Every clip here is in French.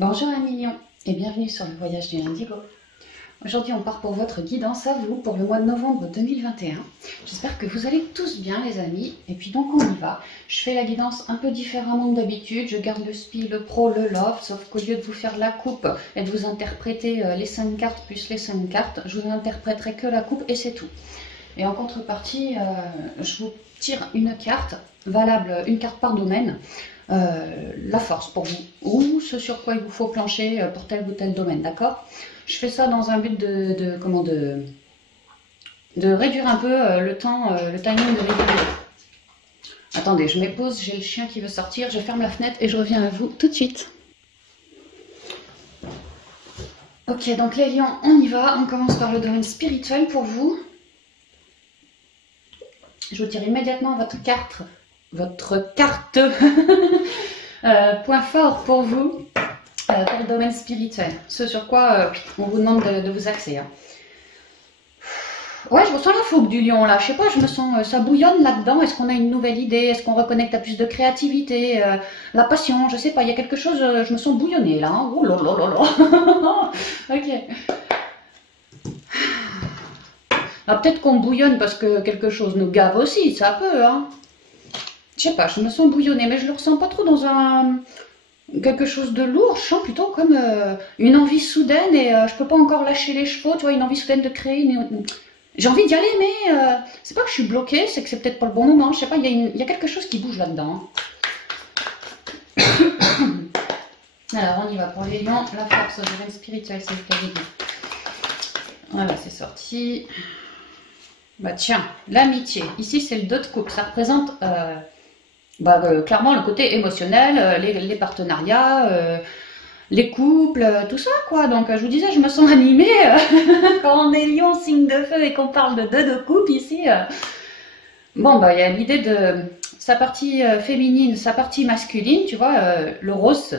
Bonjour un million et bienvenue sur le voyage du Indigo. Aujourd'hui on part pour votre guidance à vous pour le mois de novembre 2021. J'espère que vous allez tous bien les amis. Et puis donc on y va. Je fais la guidance un peu différemment que d'habitude. Je garde le spi, le pro, le love. Sauf qu'au lieu de vous faire la coupe et de vous interpréter les 5 cartes plus les 5 cartes, je vous interpréterai que la coupe et c'est tout. Et en contrepartie, je vous tire une carte valable, une carte par domaine. La force pour vous, ou ce sur quoi il vous faut plancher pour tel ou tel domaine, d'accord? Je fais ça dans un but de réduire un peu le temps, le timing de vidéo. Attendez, je m'épose, j'ai le chien qui veut sortir, je ferme la fenêtre et je reviens à vous tout de suite. Ok, donc les lions, on y va, on commence par le domaine spirituel pour vous. Je vous tire immédiatement votre carte point fort pour vous, pour le domaine spirituel. Ce sur quoi on vous demande de vous axer. Hein. Ouais, je ressens la fougue du lion là. Je sais pas, je me sens, ça bouillonne là-dedans. Est-ce qu'on a une nouvelle idée? Est-ce qu'on reconnecte à plus de créativité, la passion? Je sais pas, il y a quelque chose, je me sens bouillonnée là. Hein. Oh là là là là. Ok. Alors peut-être qu'on bouillonne parce que quelque chose nous gave aussi, ça peut, hein. Je sais pas, je me sens bouillonnée, mais je le ressens pas trop dans quelque chose de lourd. Je sens plutôt comme une envie soudaine et je peux pas encore lâcher les chevaux, tu vois, une envie soudaine de créer. J'ai envie d'y aller, mais c'est pas que je suis bloquée, c'est que c'est peut-être pas le bon moment. Je sais pas, il y a quelque chose qui bouge là-dedans. Hein. Alors, on y va pour les lions. La force au domaine spirituel, c'est le cas dit. Voilà, c'est sorti. Bah tiens, l'amitié. Ici, c'est le 2 de coupe. Ça représente clairement le côté émotionnel, les partenariats, les couples, tout ça, quoi. Donc, je vous disais, je me sens animée quand on est lion, signe de feu, et qu'on parle de 2 de coupe ici. Bon, bah, il y a l'idée de sa partie féminine, sa partie masculine, tu vois, le rose,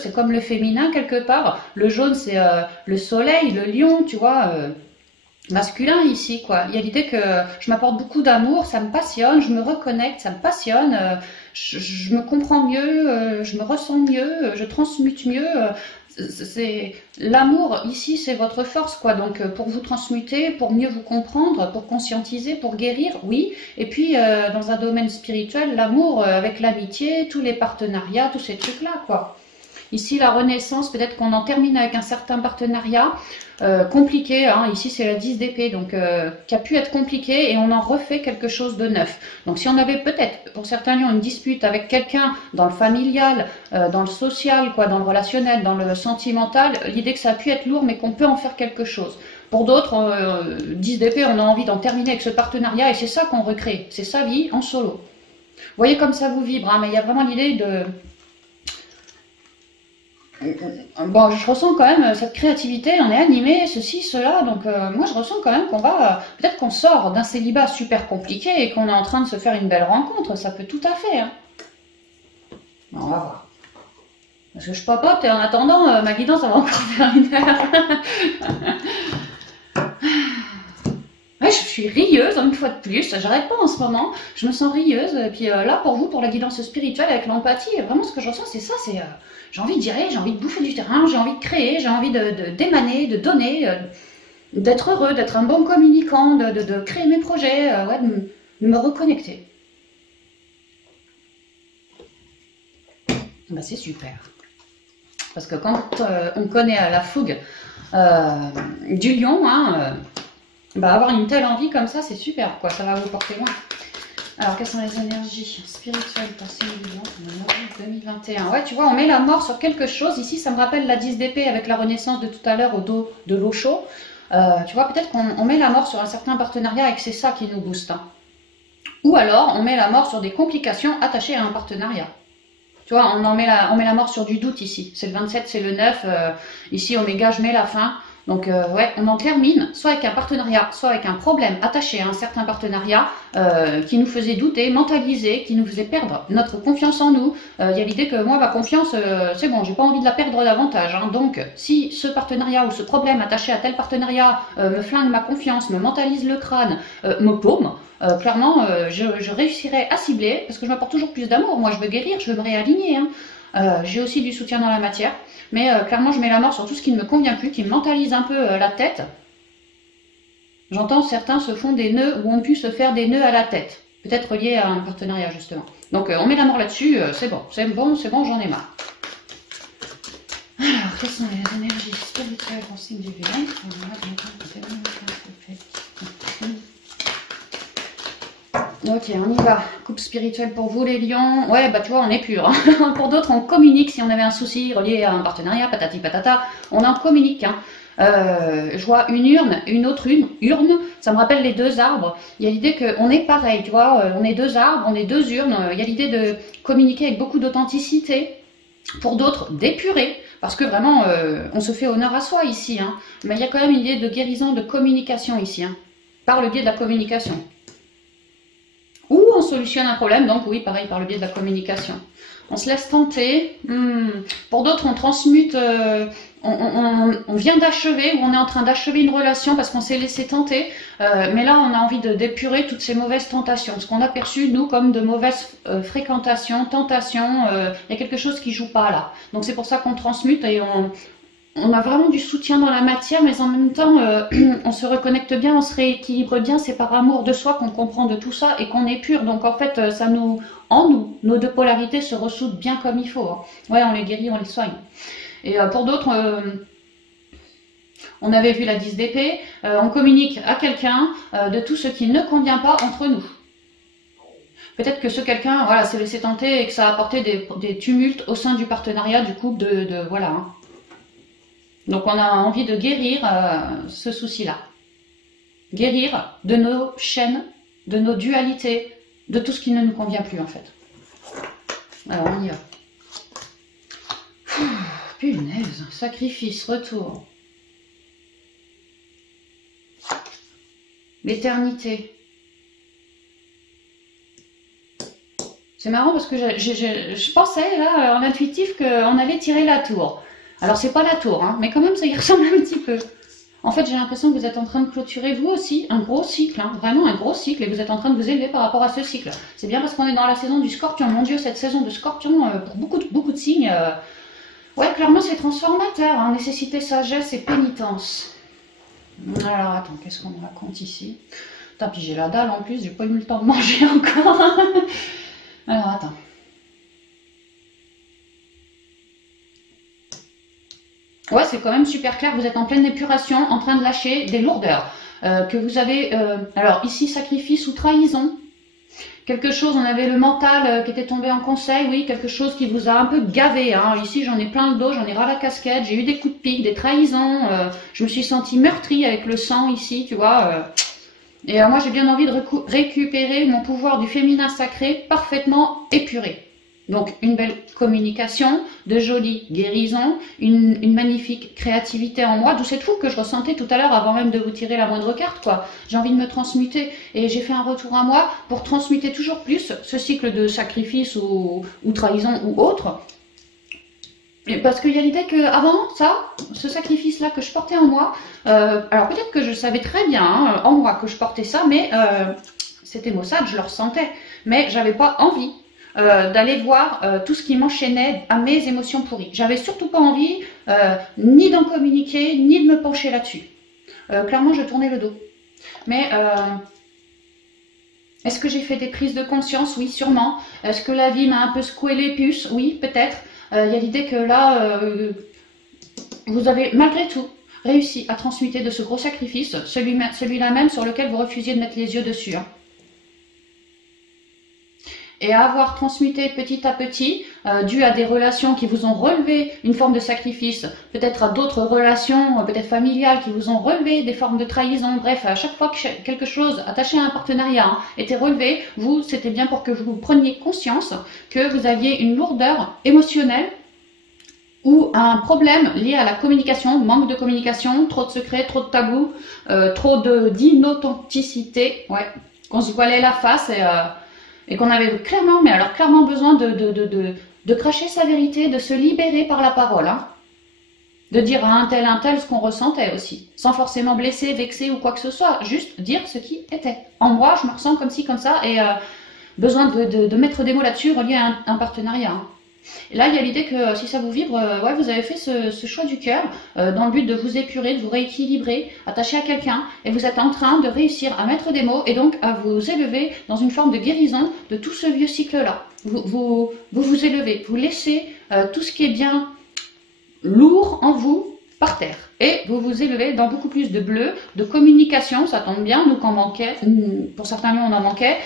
c'est comme le féminin quelque part. Le jaune, c'est le soleil, le lion, tu vois. Masculin ici, quoi. Il y a l'idée que je m'apporte beaucoup d'amour, ça me passionne, je me reconnecte, ça me passionne, je me comprends mieux, je me ressens mieux, je transmute mieux. C'est l'amour ici, c'est votre force, quoi. Donc pour vous transmuter, pour mieux vous comprendre, pour conscientiser, pour guérir, oui. Et puis dans un domaine spirituel, l'amour avec l'amitié, tous les partenariats, tous ces trucs-là, quoi. Ici, la renaissance, peut-être qu'on en termine avec un certain partenariat compliqué. Hein. Ici, c'est la 10 d'épée, donc qui a pu être compliqué et on en refait quelque chose de neuf. Donc, si on avait peut-être, pour certains lions, une dispute avec quelqu'un dans le familial, dans le social, quoi, dans le relationnel, dans le sentimental, l'idée que ça a pu être lourd, mais qu'on peut en faire quelque chose. Pour d'autres, 10 d'épée, on a envie d'en terminer avec ce partenariat et c'est ça qu'on recrée. C'est sa vie en solo. Vous voyez comme ça vous vibre, hein, mais il y a vraiment l'idée de... Bon, je ressens quand même cette créativité, on est animé, ceci, cela, donc moi je ressens quand même qu'on va, peut-être qu'on sort d'un célibat super compliqué et qu'on est en train de se faire une belle rencontre, ça peut tout à fait. Hein. Bon, on va voir. Parce que je papote et en attendant, ma guidance, ça va encore faire 1 heure. Ouais, je suis rieuse, une fois de plus, j'arrête pas en ce moment, je me sens rieuse, et puis là pour vous, pour la guidance spirituelle avec l'empathie, vraiment ce que je ressens c'est ça, c'est j'ai envie d'y aller, j'ai envie de bouffer du terrain, j'ai envie de créer, j'ai envie d'émaner, de donner, d'être heureux, d'être un bon communicant, de créer mes projets, ouais, de me reconnecter. Bah, c'est super. Parce que quand on connaît la fougue du lion, hein, bah, avoir une telle envie comme ça, c'est super, quoi, ça va vous porter loin. Alors, quelles sont les énergies spirituelles passées en 2021? Ouais, tu vois, on met la mort sur quelque chose. Ici, ça me rappelle la 10 d'épée avec la renaissance de tout à l'heure au dos de l'eau chaude. Tu vois, peut-être qu'on met la mort sur un certain partenariat et que c'est ça qui nous booste. Hein. Ou alors, on met la mort sur des complications attachées à un partenariat. Tu vois, on met la mort sur du doute ici. C'est le 27, c'est le 9. Ici, Oméga, je mets la fin. Donc, ouais, on en termine soit avec un partenariat, soit avec un problème attaché à un certain partenariat qui nous faisait douter, mentaliser, qui nous faisait perdre notre confiance en nous. Il y a l'idée que moi, ma confiance, c'est bon, j'ai pas envie de la perdre davantage. Hein. Donc, si ce partenariat ou ce problème attaché à tel partenariat me flingue ma confiance, me mentalise le crâne, me paume, clairement, je réussirai à cibler parce que je m'apporte toujours plus d'amour. Moi, je veux guérir, je veux me réaligner. Hein. J'ai aussi du soutien dans la matière. Mais clairement, je mets la mort sur tout ce qui ne me convient plus, qui me mentalise un peu la tête. J'entends certains se font des nœuds ou ont pu se faire des nœuds à la tête. Peut-être lié à un partenariat, justement. Donc, on met la mort là-dessus. C'est bon, j'en ai marre. Alors, quelles sont les énergies spirituelles en signe du vilain? Ok, on y va. Coupe spirituelle pour vous, les lions. Ouais, bah tu vois, on est pur. Hein. Pour d'autres, on communique si on avait un souci relié à un partenariat, patati patata. On en communique. Hein. Je vois une urne, une autre urne. Ça me rappelle les deux arbres. Il y a l'idée qu'on est pareil, tu vois. On est deux arbres, on est deux urnes. Il y a l'idée de communiquer avec beaucoup d'authenticité. Pour d'autres, d'épurer. Parce que vraiment, on se fait honneur à soi ici. Hein. Mais il y a quand même une idée de guérison, de communication ici. Hein. Par le biais de la communication. Ou on solutionne un problème, donc oui, pareil, par le biais de la communication. On se laisse tenter. Pour d'autres, on transmute, on vient d'achever, ou on est en train d'achever une relation parce qu'on s'est laissé tenter. Mais là, on a envie d'épurer toutes ces mauvaises tentations. Ce qu'on a perçu, nous, comme de mauvaises fréquentations, tentations. Il y a quelque chose qui joue pas là. Donc c'est pour ça qu'on transmute et on a vraiment du soutien dans la matière, mais en même temps, on se reconnecte bien, on se rééquilibre bien. C'est par amour de soi qu'on comprend de tout ça et qu'on est pur. Donc en fait, nos deux polarités se ressoudent bien comme il faut. Hein. Ouais, on les guérit, on les soigne. Et pour d'autres, on avait vu la 10 d'épée, on communique à quelqu'un de tout ce qui ne convient pas entre nous. Peut-être que ce quelqu'un, voilà, s'est laissé tenter et que ça a apporté des tumultes au sein du partenariat, du couple, voilà. Hein. Donc on a envie de guérir ce souci-là. Guérir de nos chaînes, de nos dualités, de tout ce qui ne nous convient plus en fait. Alors on y va. Punaise, sacrifice, retour. L'éternité. C'est marrant parce que je pensais là en intuitif qu'on allait tirer la tour. Alors c'est pas la tour, hein, mais quand même ça y ressemble un petit peu. En fait j'ai l'impression que vous êtes en train de clôturer vous aussi un gros cycle, hein, vraiment un gros cycle, et vous êtes en train de vous élever par rapport à ce cycle. C'est bien parce qu'on est dans la saison du scorpion, mon dieu, cette saison de scorpion, pour beaucoup de signes, ouais clairement c'est transformateur, hein, nécessité, sagesse et pénitence. Alors attends, qu'est-ce qu'on me raconte ici? Putain, puis j'ai la dalle en plus, j'ai pas eu le temps de manger encore. Alors attends. Ouais, c'est quand même super clair, vous êtes en pleine épuration, en train de lâcher des lourdeurs. Que vous avez, alors ici, sacrifice ou trahison. Quelque chose, on avait le mental qui était tombé en conseil, oui, quelque chose qui vous a un peu gavé. Hein. Ici, j'en ai plein le dos, j'en ai ras la casquette, j'ai eu des coups de pique, des trahisons. Je me suis sentie meurtrie avec le sang ici, tu vois. Et moi, j'ai bien envie de récupérer mon pouvoir du féminin sacré parfaitement épuré. Donc, une belle communication, de jolies guérisons, une magnifique créativité en moi, d'où cette fou que je ressentais tout à l'heure avant même de vous tirer la moindre carte, quoi. J'ai envie de me transmuter et j'ai fait un retour à moi pour transmuter toujours plus ce cycle de sacrifice ou trahison ou autre. Parce qu'il y a l'idée qu'avant ça, ce sacrifice-là que je portais en moi, alors peut-être que je savais très bien hein, en moi que je portais ça, mais c'était maussade, je le ressentais, mais j'avais pas envie d'aller voir tout ce qui m'enchaînait à mes émotions pourries. J'avais surtout pas envie ni d'en communiquer, ni de me pencher là-dessus. Clairement, je tournais le dos. Mais est-ce que j'ai fait des prises de conscience? Oui, sûrement. Est-ce que la vie m'a un peu secoué les puces? Oui, peut-être. Il y a l'idée que là, vous avez malgré tout réussi à transmuter de ce gros sacrifice, celui-là même sur lequel vous refusiez de mettre les yeux dessus. Hein. Et à avoir transmuté petit à petit, dû à des relations qui vous ont relevé une forme de sacrifice, peut-être à d'autres relations, peut-être familiales, qui vous ont relevé des formes de trahison, bref, à chaque fois que quelque chose attaché à un partenariat hein, était relevé, vous, c'était bien pour que vous preniez conscience que vous aviez une lourdeur émotionnelle ou un problème lié à la communication, manque de communication, trop de secrets, trop de tabous, trop d'inauthenticité, ouais, qu'on se voilait la face et qu'on avait clairement, mais alors clairement besoin de cracher sa vérité, de se libérer par la parole, hein. De dire à un tel ce qu'on ressentait aussi, sans forcément blesser, vexer ou quoi que ce soit, juste dire ce qui était. En moi, je me ressens comme ci, comme ça, et besoin de mettre des mots là-dessus reliés à un partenariat. Hein. Et là, il y a l'idée que si ça vous vibre, ouais, vous avez fait ce choix du cœur dans le but de vous épurer, de vous rééquilibrer, attacher à quelqu'un, et vous êtes en train de réussir à mettre des mots et donc à vous élever dans une forme de guérison de tout ce vieux cycle-là. Vous élevez, vous laissez tout ce qui est bien lourd en vous par terre. Et vous vous élevez dans beaucoup plus de bleu, de communication, ça tombe bien, nous qu'en manquait, pour certains lieux on en manquait.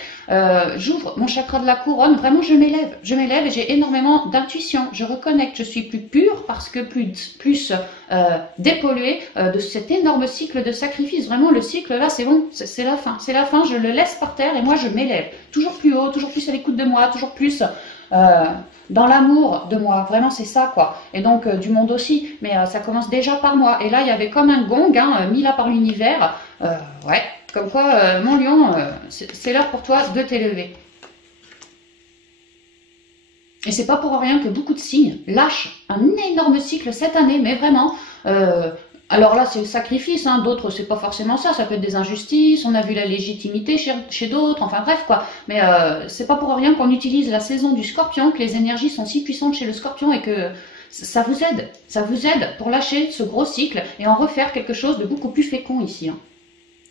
J'ouvre mon chakra de la couronne, vraiment je m'élève et j'ai énormément d'intuition, je reconnecte, je suis plus pure parce que plus dépolluée de cet énorme cycle de sacrifice. Vraiment le cycle là c'est bon, c'est la fin, je le laisse par terre et moi je m'élève. Toujours plus haut, toujours plus à l'écoute de moi, toujours plus dans l'amour de moi, vraiment c'est ça quoi, et donc du monde aussi, mais ça commence déjà par moi, et là il y avait comme un gong mis là par l'univers, ouais, comme quoi mon lion, c'est l'heure pour toi de t'élever. Et c'est pas pour rien que beaucoup de signes lâchent un énorme cycle cette année, mais vraiment, alors là c'est le sacrifice, hein, d'autres c'est pas forcément ça, ça peut être des injustices, on a vu la légitimité chez d'autres, enfin bref quoi, mais c'est pas pour rien qu'on utilise la saison du scorpion, que les énergies sont si puissantes chez le scorpion et que ça vous aide pour lâcher ce gros cycle et en refaire quelque chose de beaucoup plus fécond ici. Hein.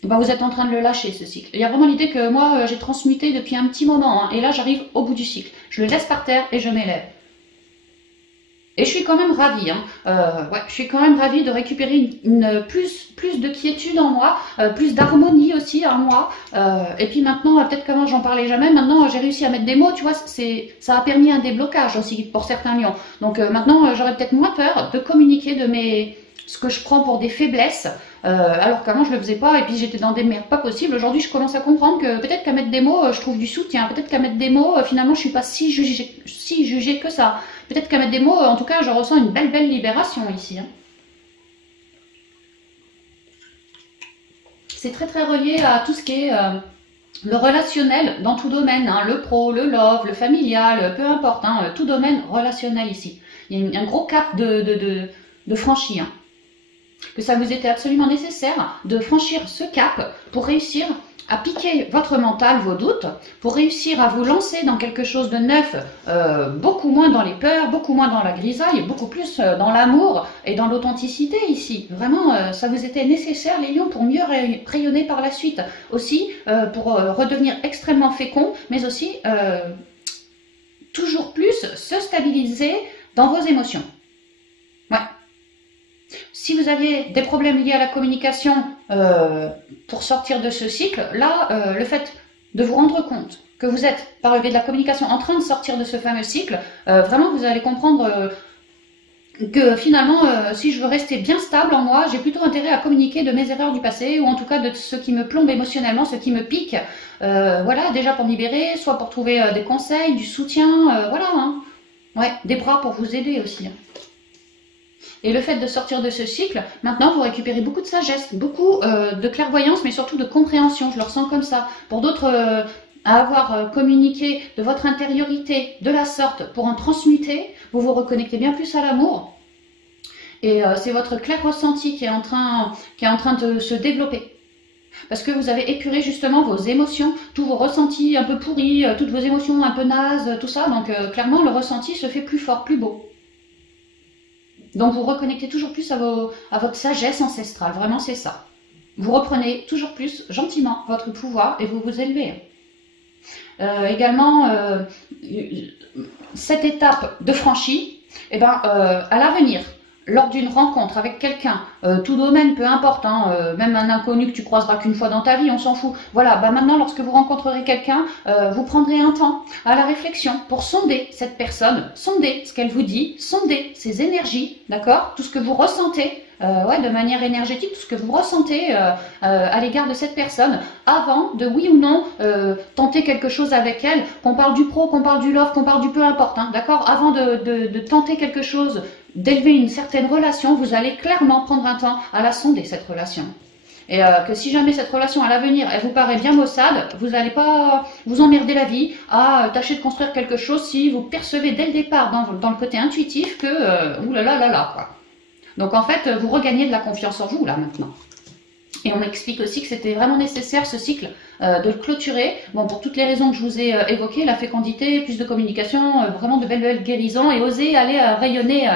Ben, vous êtes en train de le lâcher ce cycle. Il y a vraiment l'idée que moi j'ai transmuté depuis un petit moment, hein, et là j'arrive au bout du cycle, je le laisse par terre et je m'élève. Et je suis quand même ravie, hein. Ouais, je suis quand même ravie de récupérer plus de quiétude en moi, plus d'harmonie aussi en moi. Et puis maintenant, peut-être qu'avant j'en parlais jamais, maintenant j'ai réussi à mettre des mots, tu vois, ça a permis un déblocage aussi pour certains lions. Donc maintenant j'aurais peut-être moins peur de communiquer de ce que je prends pour des faiblesses, alors qu'avant je le faisais pas et puis j'étais dans des merdes pas possibles. Aujourd'hui je commence à comprendre que peut-être qu'à mettre des mots je trouve du soutien, peut-être qu'à mettre des mots finalement je suis pas si jugée que ça. Peut-être qu'à mettre des mots, en tout cas, je ressens une belle libération ici. Hein. C'est très relié à tout ce qui est le relationnel dans tout domaine, hein, le pro, le love, le familial, peu importe, hein, tout domaine relationnel ici. Il y a un gros cap de franchi. Hein. Que ça vous était absolument nécessaire de franchir ce cap pour réussir à piquer votre mental, vos doutes, pour réussir à vous lancer dans quelque chose de neuf, beaucoup moins dans les peurs, beaucoup moins dans la grisaille, beaucoup plus dans l'amour et dans l'authenticité ici. Vraiment, ça vous était nécessaire les lions pour mieux rayonner par la suite. Aussi, pour redevenir extrêmement fécond, mais aussi toujours plus se stabiliser dans vos émotions. Ouais. Si vous aviez des problèmes liés à la communication pour sortir de ce cycle, là, le fait de vous rendre compte que vous êtes, par le biais de la communication, en train de sortir de ce fameux cycle, vraiment, vous allez comprendre que finalement, si je veux rester bien stable en moi, j'ai plutôt intérêt à communiquer de mes erreurs du passé, ou en tout cas de ce qui me plombe émotionnellement, ce qui me pique, voilà, déjà pour me libérer, soit pour trouver des conseils, du soutien, voilà, hein. Ouais, des bras pour vous aider aussi. Hein. Et le fait de sortir de ce cycle, maintenant vous récupérez beaucoup de sagesse, beaucoup de clairvoyance, mais surtout de compréhension, je le ressens comme ça. Pour d'autres, à avoir communiqué de votre intériorité de la sorte pour en transmuter, vous vous reconnectez bien plus à l'amour. Et c'est votre clair ressenti qui est en train de se développer. Parce que vous avez épuré justement vos émotions, tous vos ressentis un peu pourris, toutes vos émotions un peu nazes, tout ça. Donc clairement, le ressenti se fait plus fort, plus beau. Donc vous reconnectez toujours plus à votre sagesse ancestrale, vraiment c'est ça. Vous reprenez toujours plus gentiment votre pouvoir et vous vous élevez. Également, cette étape de franchie, eh ben, à l'avenir, lors d'une rencontre avec quelqu'un, tout domaine, peu importe, hein, même un inconnu que tu croiseras qu'une fois dans ta vie, on s'en fout. Voilà, bah maintenant, lorsque vous rencontrerez quelqu'un, vous prendrez un temps à la réflexion pour sonder cette personne, sonder ce qu'elle vous dit, sonder ses énergies, d'accord, tout ce que vous ressentez, ouais, de manière énergétique, tout ce que vous ressentez à l'égard de cette personne, avant de, oui ou non, tenter quelque chose avec elle, qu'on parle du pro, qu'on parle du love, qu'on parle du peu importe, hein, d'accord, avant de tenter quelque chose, d'élever une certaine relation, vous allez clairement prendre un temps à la sonder, cette relation. Et que si jamais cette relation à l'avenir, elle vous paraît bien maussade, vous n'allez pas vous emmerder la vie à tâcher de construire quelque chose si vous percevez dès le départ dans le côté intuitif que, oulala, quoi. Donc en fait, vous regagnez de la confiance en vous, là, maintenant. Et on m'explique aussi que c'était vraiment nécessaire ce cycle de le clôturer. Bon, pour toutes les raisons que je vous ai évoquées, la fécondité, plus de communication, vraiment de belles guérisons et oser aller rayonner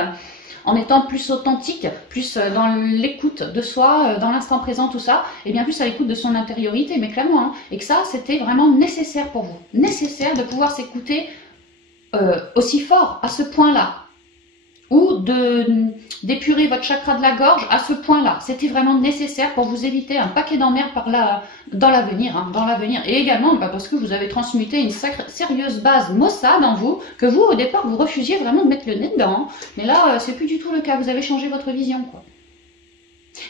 en étant plus authentique, plus dans l'écoute de soi, dans l'instant présent, tout ça, et bien plus à l'écoute de son intériorité, mais clairement, hein, et que ça, c'était vraiment nécessaire pour vous. Nécessaire de pouvoir s'écouter aussi fort, à ce point-là, ou d'épurer votre chakra de la gorge à ce point-là. C'était vraiment nécessaire pour vous éviter un paquet d'emmerdes dans l'avenir, hein, et également parce que vous avez transmuté une sérieuse base Mossad en vous, que vous, au départ, vous refusiez vraiment de mettre le nez dedans, hein. Mais là, c'est plus du tout le cas, vous avez changé votre vision, quoi.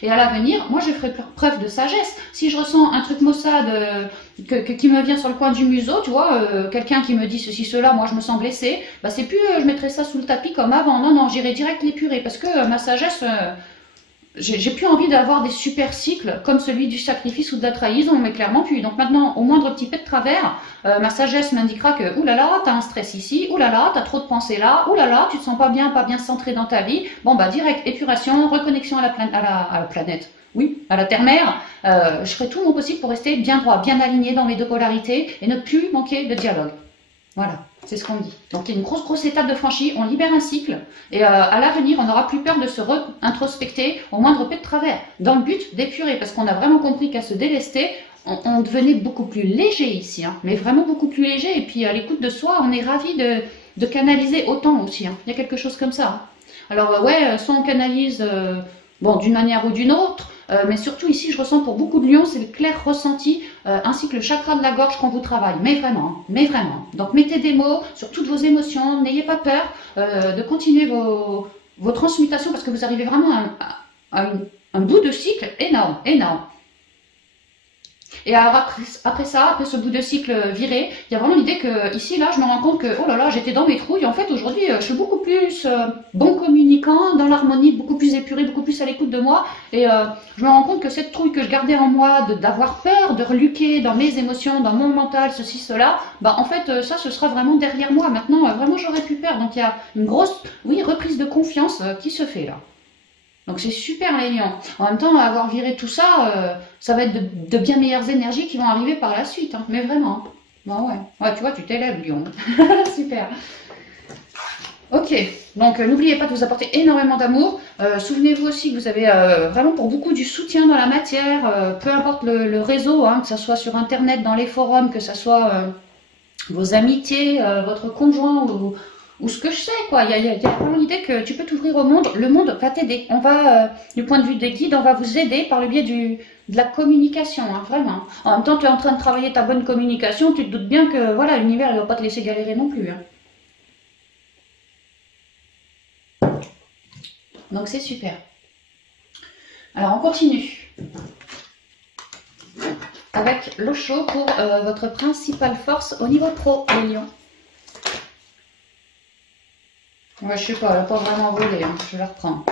Et à l'avenir, moi je ferai preuve de sagesse. Si je ressens un truc maussade qui me vient sur le coin du museau, tu vois, quelqu'un qui me dit ceci, cela, moi je me sens blessée, bah c'est plus je mettrai ça sous le tapis comme avant. Non, non, j'irai direct l'épurer parce que ma sagesse, j'ai plus envie d'avoir des super cycles comme celui du sacrifice ou de la trahison, mais clairement plus. Donc maintenant, au moindre petit peu de travers, ma sagesse m'indiquera que oulala, t'as un stress ici, oulala, t'as trop de pensées là, oulala, tu te sens pas bien centré dans ta vie. Bon bah direct, épuration, reconnexion à la planète. Oui, à la terre-mère, je ferai tout mon possible pour rester bien droit, bien aligné dans mes deux polarités et ne plus manquer de dialogue. Voilà, c'est ce qu'on dit. Donc il y a une grosse étape de franchie, on libère un cycle et à l'avenir on n'aura plus peur de se introspecter au moindre peu de travers, dans le but d'épurer, parce qu'on a vraiment compris qu'à se délester, on devenait beaucoup plus léger ici, hein, mais vraiment beaucoup plus léger, et puis à l'écoute de soi, on est ravis de canaliser autant aussi, hein. Il y a quelque chose comme ça. Hein. Alors ouais, soit on canalise bon, d'une manière ou d'une autre, mais surtout ici, je ressens pour beaucoup de lions, c'est le clair ressenti, ainsi que le chakra de la gorge quand vous travaillez. Mais vraiment, mais vraiment. Donc mettez des mots sur toutes vos émotions, n'ayez pas peur de continuer vos transmutations, parce que vous arrivez vraiment à un bout de cycle énorme, énorme. Et après ça, après ce bout de cycle viré, il y a vraiment l'idée que ici, là, je me rends compte que, oh là là, j'étais dans mes trouilles. En fait, aujourd'hui, je suis beaucoup plus bon communicant, dans l'harmonie, beaucoup plus épuré, beaucoup plus à l'écoute de moi. Et je me rends compte que cette trouille que je gardais en moi, d'avoir peur, de reluquer dans mes émotions, dans mon mental, ceci, cela, bah en fait, ça, ce sera vraiment derrière moi. Maintenant, vraiment, j'aurais plus peur. Donc, il y a une grosse, oui, reprise de confiance qui se fait là. Donc c'est super les lions. En même temps, avoir viré tout ça, ça va être de bien meilleures énergies qui vont arriver par la suite. Hein. Mais vraiment. Bon, ouais. Ouais, tu vois, tu t'élèves, lion. Super. Ok. Donc n'oubliez pas de vous apporter énormément d'amour. Souvenez-vous aussi que vous avez vraiment pour beaucoup du soutien dans la matière. Peu importe le réseau, hein, que ce soit sur Internet, dans les forums, que ce soit vos amitiés, votre conjoint ou ce que je sais, quoi. Il y a vraiment l'idée que tu peux t'ouvrir au monde, le monde va t'aider. On va, du point de vue des guides, on va vous aider par le biais de la communication, hein, vraiment. En même temps, tu es en train de travailler ta bonne communication, tu te doutes bien que, voilà, l'univers, il va pas te laisser galérer non plus. Hein. Donc, c'est super. Alors, on continue. Avec l'Osho pour votre principale force au niveau pro, les lions. Ouais, je sais pas, elle n'a pas vraiment volé, hein. Je la reprends.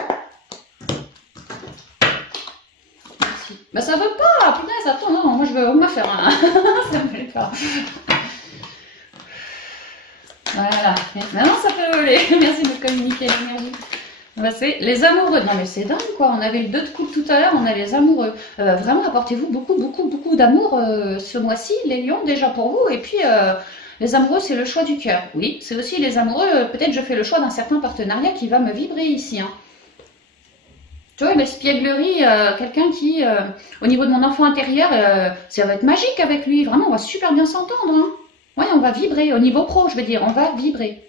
Merci. Bah ça veut pas, punaise, attends, non, moi je veux me faire un. Ça me plaît pas. Voilà, maintenant ça peut voler. Merci de me communiquer l'énergie. Bah, c'est les amoureux. Non mais c'est dingue quoi, on avait le 2 de coupe tout à l'heure, on a les amoureux. Vraiment, apportez-vous beaucoup d'amour ce mois-ci, les lions, déjà pour vous, et puis... les amoureux, c'est le choix du cœur. Oui, c'est aussi les amoureux. Peut-être je fais le choix d'un certain partenariat qui va me vibrer ici. Hein. Tu vois, l'espièglerie, quelqu'un qui, au niveau de mon enfant intérieur, ça va être magique avec lui. Vraiment, on va super bien s'entendre. Hein. Oui, on va vibrer. Au niveau pro, je veux dire, on va vibrer.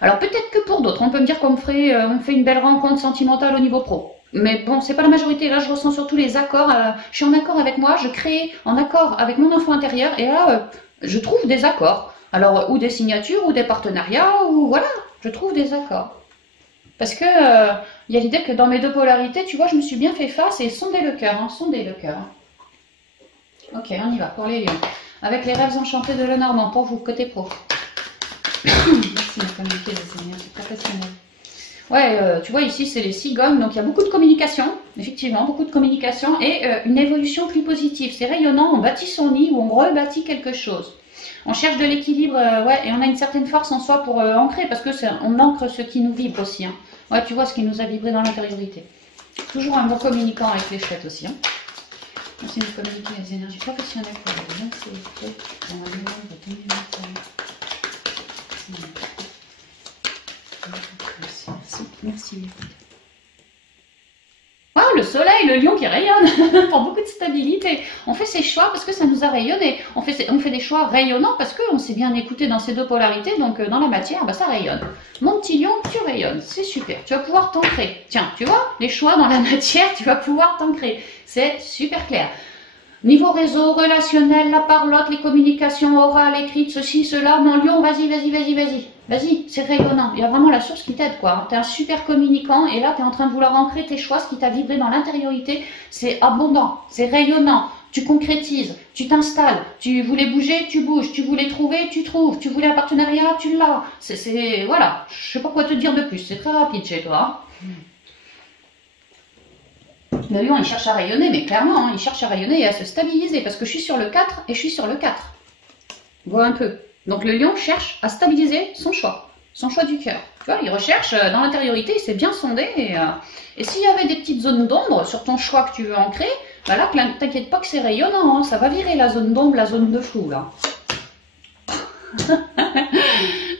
Alors peut-être que pour d'autres, on peut me dire qu'on fait une belle rencontre sentimentale au niveau pro. Mais bon, c'est pas la majorité. Là, je ressens surtout les accords. Je suis en accord avec moi, je crée en accord avec mon enfant intérieur. Et là... je trouve des accords. Alors, ou des signatures, ou des partenariats, ou voilà, je trouve des accords. Parce que y a l'idée que dans mes deux polarités, tu vois, je me suis bien fait face et sondez le cœur, hein, sondez le cœur. Ok, on y va pour les lions. Avec les rêves enchantés de Lenormand, pour vous, côté pro. Merci de communiquer les énergies professionnelles. Ouais, tu vois, ici, c'est les cigognes, donc il y a beaucoup de communication, effectivement, beaucoup de communication, et une évolution plus positive. C'est rayonnant, on bâtit son nid ou on rebâtit quelque chose. On cherche de l'équilibre, ouais, et on a une certaine force en soi pour ancrer, parce que on ancre ce qui nous vibre aussi. Hein. Ouais, tu vois ce qui nous a vibré dans l'intériorité. Toujours un bon communicant avec les chouettes aussi. Hein. Merci de communiquer les énergies professionnelles pour les lions, s'il vous plaît. Dans la lumière de ton Merci, merci. Ah, le soleil, le lion qui rayonne, pour beaucoup de stabilité. On fait ses choix parce que ça nous a rayonné. On fait des choix rayonnants parce qu'on s'est bien écouté dans ces deux polarités, donc dans la matière, bah, ça rayonne. Mon petit lion, tu rayonnes, c'est super. Tu vas pouvoir t'ancrer. Tiens, tu vois, les choix dans la matière, tu vas pouvoir t'ancrer. C'est super clair. Niveau réseau, relationnel, la parlotte, les communications orales, écrites, ceci, cela, mon lion, vas-y, vas-y, vas-y, vas-y. Vas-y, c'est rayonnant. Il y a vraiment la source qui t'aide, quoi. Tu es un super communicant et là, tu es en train de vouloir ancrer tes choix, ce qui t'a vibré dans l'intériorité. C'est abondant, c'est rayonnant. Tu concrétises, tu t'installes. Tu voulais bouger, tu bouges. Tu voulais trouver, tu trouves. Tu voulais un partenariat, tu l'as. Voilà, je sais pas quoi te dire de plus. C'est très rapide chez toi. Le lion, il cherche à rayonner, mais clairement, hein, il cherche à rayonner et à se stabiliser, parce que je suis sur le 4 et je suis sur le 4. Vois un peu. Donc le lion cherche à stabiliser son choix du cœur. Tu vois, il recherche dans l'intériorité, il s'est bien sondé, et s'il y avait des petites zones d'ombre sur ton choix que tu veux ancrer, bah là, t'inquiète pas que c'est rayonnant, hein, ça va virer la zone d'ombre, la zone de flou, là.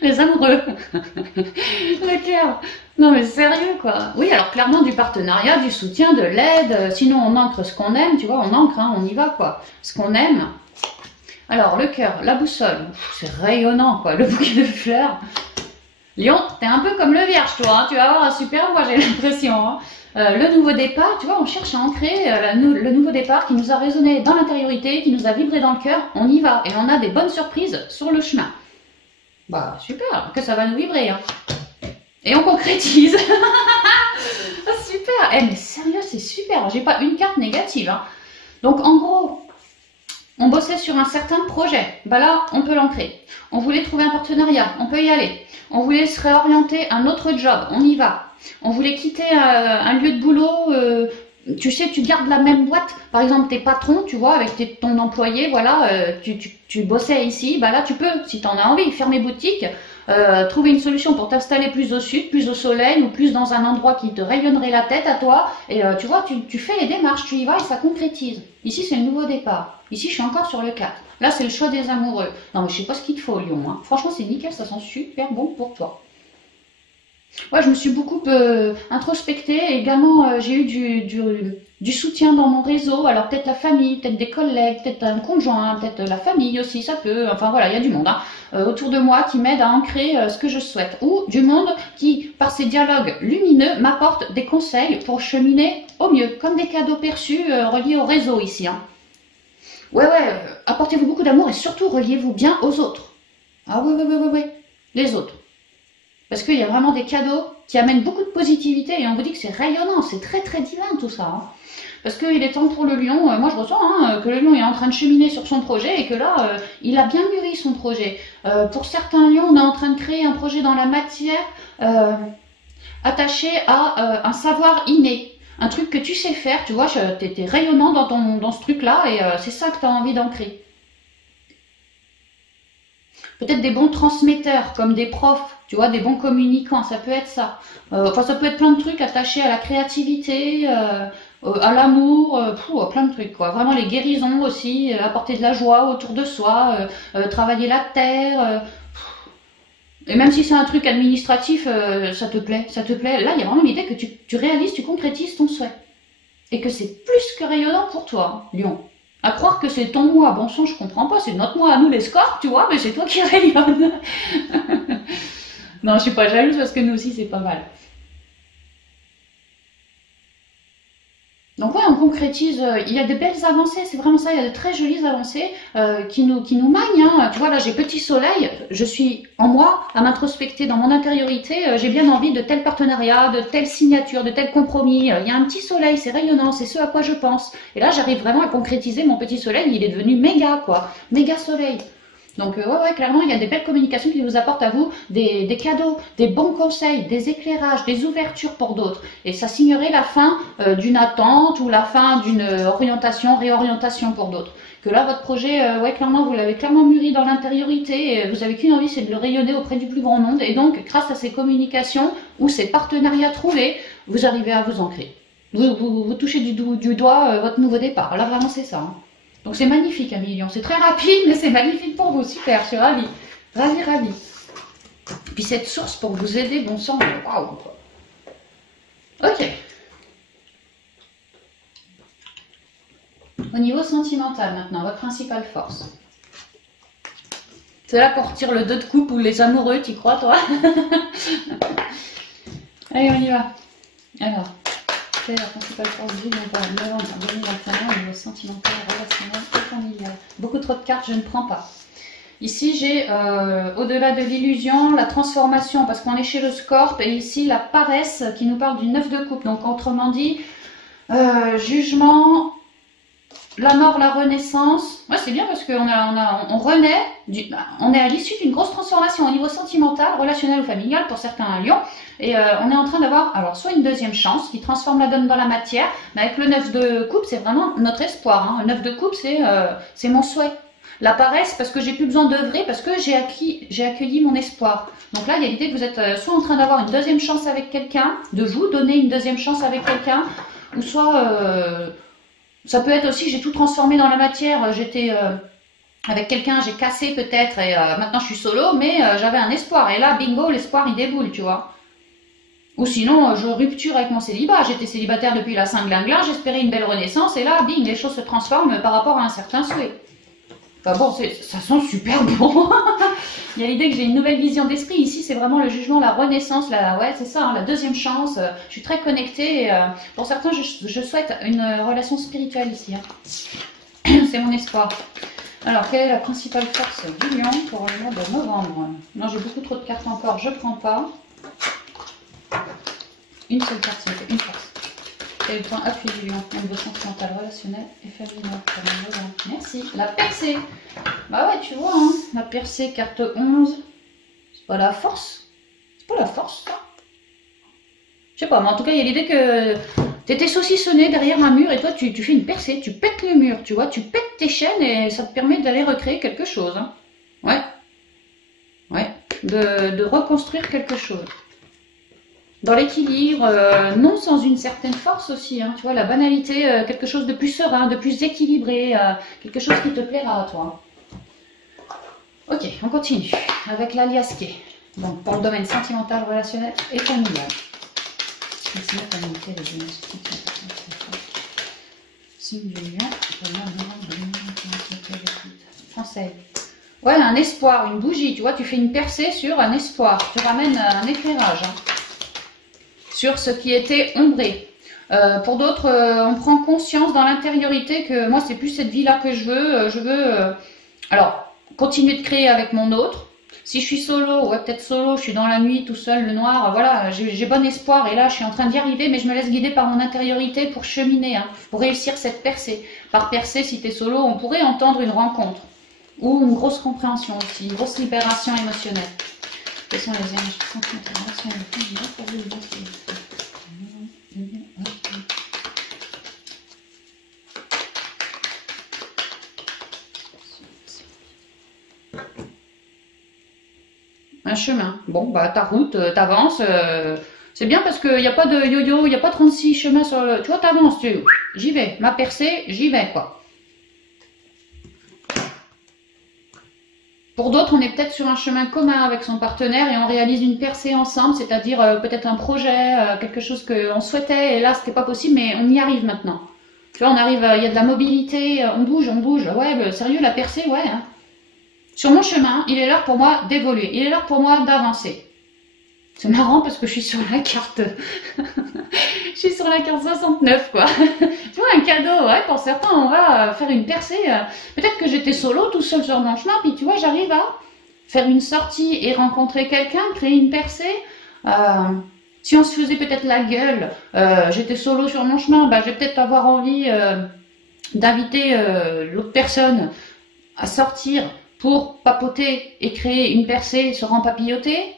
Les amoureux. Le cœur. Non mais sérieux quoi. Oui, alors clairement du partenariat, du soutien, de l'aide. Sinon on ancre ce qu'on aime, tu vois, on ancre, hein, on y va quoi. Ce qu'on aime. Alors le cœur, la boussole, c'est rayonnant quoi, le bouquet de fleurs. Lion, t'es un peu comme le vierge toi, hein, tu vas avoir un super mois j'ai l'impression. Hein. Le nouveau départ, tu vois, on cherche à ancrer le nouveau départ qui nous a résonné dans l'intériorité, qui nous a vibré dans le cœur, on y va et on a des bonnes surprises sur le chemin. Bah super, que ça va nous vibrer. Hein. Et on concrétise. Ah, super. Eh mais sérieux, c'est super. J'ai pas une carte négative. Hein. Donc en gros, on bossait sur un certain projet. Bah là, on peut l'ancrer. On voulait trouver un partenariat. On peut y aller. On voulait se réorienter à un autre job. On y va. On voulait quitter un lieu de boulot. Tu sais, tu gardes la même boîte. Par exemple, tes patrons, tu vois, avec ton employé, voilà, tu bossais ici. Bah là, tu peux, si tu en as envie, fermer boutique. Trouver une solution pour t'installer plus au sud, plus au soleil ou plus dans un endroit qui te rayonnerait la tête à toi. Et tu vois, tu fais les démarches, tu y vas et ça concrétise. Ici, c'est le nouveau départ. Ici, je suis encore sur le 4. Là, c'est le choix des amoureux. Non, mais je sais pas ce qu'il te faut, Lion. Hein. Franchement, c'est nickel, ça sent super bon pour toi. Ouais, je me suis beaucoup introspectée. Également, j'ai eu du soutien dans mon réseau. Alors, peut-être la famille, peut-être des collègues, peut-être un conjoint, peut-être la famille aussi, ça peut. Enfin, voilà, il y a du monde autour de moi qui m'aide à ancrer ce que je souhaite. Ou du monde qui, par ces dialogues lumineux, m'apporte des conseils pour cheminer au mieux. Comme des cadeaux perçus reliés au réseau ici. Hein. Ouais, apportez-vous beaucoup d'amour et surtout reliez-vous bien aux autres. Ah oui, les autres. Parce qu'il y a vraiment des cadeaux qui amènent beaucoup de positivité et on vous dit que c'est rayonnant, c'est très très divin tout ça. Hein. Parce qu'il est temps pour le lion, moi je ressens que le lion est en train de cheminer sur son projet et que là, il a bien mûri son projet. Pour certains lions, on est en train de créer un projet dans la matière attaché à un savoir inné. Un truc que tu sais faire, tu vois, t'es rayonnant dans ce truc-là et c'est ça que tu as envie d'ancrer. Peut-être des bons transmetteurs, comme des profs, tu vois, des bons communicants, ça peut être ça. Enfin, ça peut être plein de trucs attachés à la créativité, à l'amour, plein de trucs, quoi. Vraiment les guérisons aussi, apporter de la joie autour de soi, travailler la terre. Et même si c'est un truc administratif, ça te plaît. Là, il y a vraiment l'idée que tu réalises, tu concrétises ton souhait. Et que c'est plus que rayonnant pour toi, Lion. À croire que c'est ton mois, bon sang, je comprends pas, c'est notre mois à nous les scores, tu vois, mais c'est toi qui rayonne. Non, je suis pas jalouse parce que nous aussi c'est pas mal. Donc ouais, on concrétise, il y a de belles avancées, c'est vraiment ça, il y a de très jolies avancées qui nous magnent. Hein. Tu vois, là j'ai petit soleil, je suis en moi à m'introspecter dans mon intériorité, j'ai bien envie de tel partenariat, de telle signature, de tel compromis. Il y a un petit soleil, c'est rayonnant, c'est ce à quoi je pense. Et là j'arrive vraiment à concrétiser mon petit soleil, il est devenu méga quoi, méga soleil. Donc ouais, clairement, il y a des belles communications qui vous apportent à vous des cadeaux, des bons conseils, des éclairages, des ouvertures pour d'autres. Et ça signerait la fin d'une attente ou la fin d'une orientation, réorientation pour d'autres. Que là, votre projet, ouais, clairement, vous l'avez clairement mûri dans l'intériorité et vous avez qu'une envie, c'est de le rayonner auprès du plus grand nombre. Et donc, grâce à ces communications ou ces partenariats trouvés, vous arrivez à vous ancrer. Vous touchez du doigt votre nouveau départ. Là, vraiment, c'est ça. Hein. Donc, c'est magnifique, Amis Lion. C'est très rapide, mais c'est magnifique pour vous. Super, je suis ravie. Ravie, ravie. Puis cette source pour vous aider, bon sang, waouh. Ok. Au niveau sentimental, maintenant, votre principale force. C'est là pour tirer le 2 de coupe ou les amoureux, tu crois, toi? Allez, on y va. Alors, quelle est la principale force du novembre 2021 au niveau sentimental, relationnel et familial? Beaucoup trop de cartes, je ne prends pas. Ici, j'ai au-delà de l'illusion, la transformation, parce qu'on est chez le Scorp, et ici, la paresse qui nous parle du 9 de coupe. Donc, autrement dit, jugement, la mort, la renaissance. Ouais, c'est bien parce qu'on renaît, on est à l'issue d'une grosse transformation au niveau sentimental, relationnel ou familial pour certains lions. Et on est en train d'avoir, alors, soit une deuxième chance qui transforme la donne dans la matière, mais avec le 9 de coupe, c'est vraiment notre espoir. Hein. Le 9 de coupe, c'est mon souhait. La paresse, parce que j'ai plus besoin d'œuvrer, parce que j'ai accueilli mon espoir. Donc là, il y a l'idée que vous êtes soit en train d'avoir une deuxième chance avec quelqu'un, de vous donner une deuxième chance avec quelqu'un, ou soit, ça peut être aussi, j'ai tout transformé dans la matière, j'étais avec quelqu'un, j'ai cassé peut-être, et maintenant je suis solo, mais j'avais un espoir. Et là, bingo, l'espoir, il déboule, tu vois. Ou sinon, je rupture avec mon célibat. J'étais célibataire depuis la Saint-Glinglin, j'espérais une belle renaissance, et là, bing, les choses se transforment par rapport à un certain souhait. Enfin bon, ça sent super bon. Il y a l'idée que j'ai une nouvelle vision d'esprit. Ici, c'est vraiment le jugement, la renaissance. Ouais, c'est ça, hein, la deuxième chance. Je suis très connectée. Et, pour certains, je souhaite une relation spirituelle ici. Hein. C'est mon espoir. Alors, quelle est la principale force du lion pour le mois de novembre? Non, j'ai beaucoup trop de cartes encore. Je ne prends pas. Une seule carte, c'est une force. Quel est le point appui du lion au niveau sentimental, relationnel et familial? Merci. La percée. Bah ouais, tu vois, hein, la percée, carte 11. C'est pas la force. C'est pas la force, ça. Je sais pas, mais en tout cas, il y a l'idée que tu étais saucissonné derrière un mur et toi, tu fais une percée. Tu pètes le mur, tu vois. Tu pètes tes chaînes et ça te permet d'aller recréer quelque chose. Hein. Ouais. Ouais. De reconstruire quelque chose. Dans l'équilibre, non sans une certaine force aussi, hein, tu vois, la banalité, quelque chose de plus serein, de plus équilibré, quelque chose qui te plaira à toi. Ok, on continue avec l'aliasqué. Donc, pour le domaine sentimental, relationnel et familial. Signe du lion, français. Ouais, un espoir, une bougie, tu vois, tu fais une percée sur un espoir, tu ramènes un éclairage. Hein. Sur ce qui était ombré. Pour d'autres, on prend conscience dans l'intériorité que moi, c'est plus cette vie-là que je veux. Je veux, alors, continuer de créer avec mon autre. Si je suis solo, ouais, peut-être solo, je suis dans la nuit, tout seul, le noir, voilà, j'ai bon espoir. Et là, je suis en train d'y arriver, mais je me laisse guider par mon intériorité pour cheminer, hein, pour réussir cette percée. Par percée, si tu es solo, on pourrait entendre une rencontre. Ou une grosse compréhension aussi, une grosse libération émotionnelle. Quelles sont les énergies sentimentales pour vous? Un chemin. Bon, bah ta route, t'avances. C'est bien parce qu'il n'y a pas de yo-yo, il n'y a pas 36 chemins sur le... Tu vois, t'avances, j'y vais. Ma percée, j'y vais, quoi. Pour d'autres, on est peut-être sur un chemin commun avec son partenaire et on réalise une percée ensemble, c'est-à-dire peut-être un projet, quelque chose qu'on souhaitait et là, c'était pas possible, mais on y arrive maintenant. Tu vois, on arrive, il y a de la mobilité, on bouge. Ouais, sérieux, la percée, ouais. Hein. Sur mon chemin, il est là pour moi d'évoluer, il est là pour moi d'avancer. C'est marrant parce que je suis sur la carte, je suis sur la carte 69, quoi. Tu vois, un cadeau, ouais, pour certains, on va faire une percée. Peut-être que j'étais solo, tout seul sur mon chemin, puis tu vois, j'arrive à faire une sortie et rencontrer quelqu'un, créer une percée. Si on se faisait peut-être la gueule, j'étais solo sur mon chemin, bah, je vais peut-être avoir envie d'inviter l'autre personne à sortir pour papoter et créer une percée, se rempapilloter.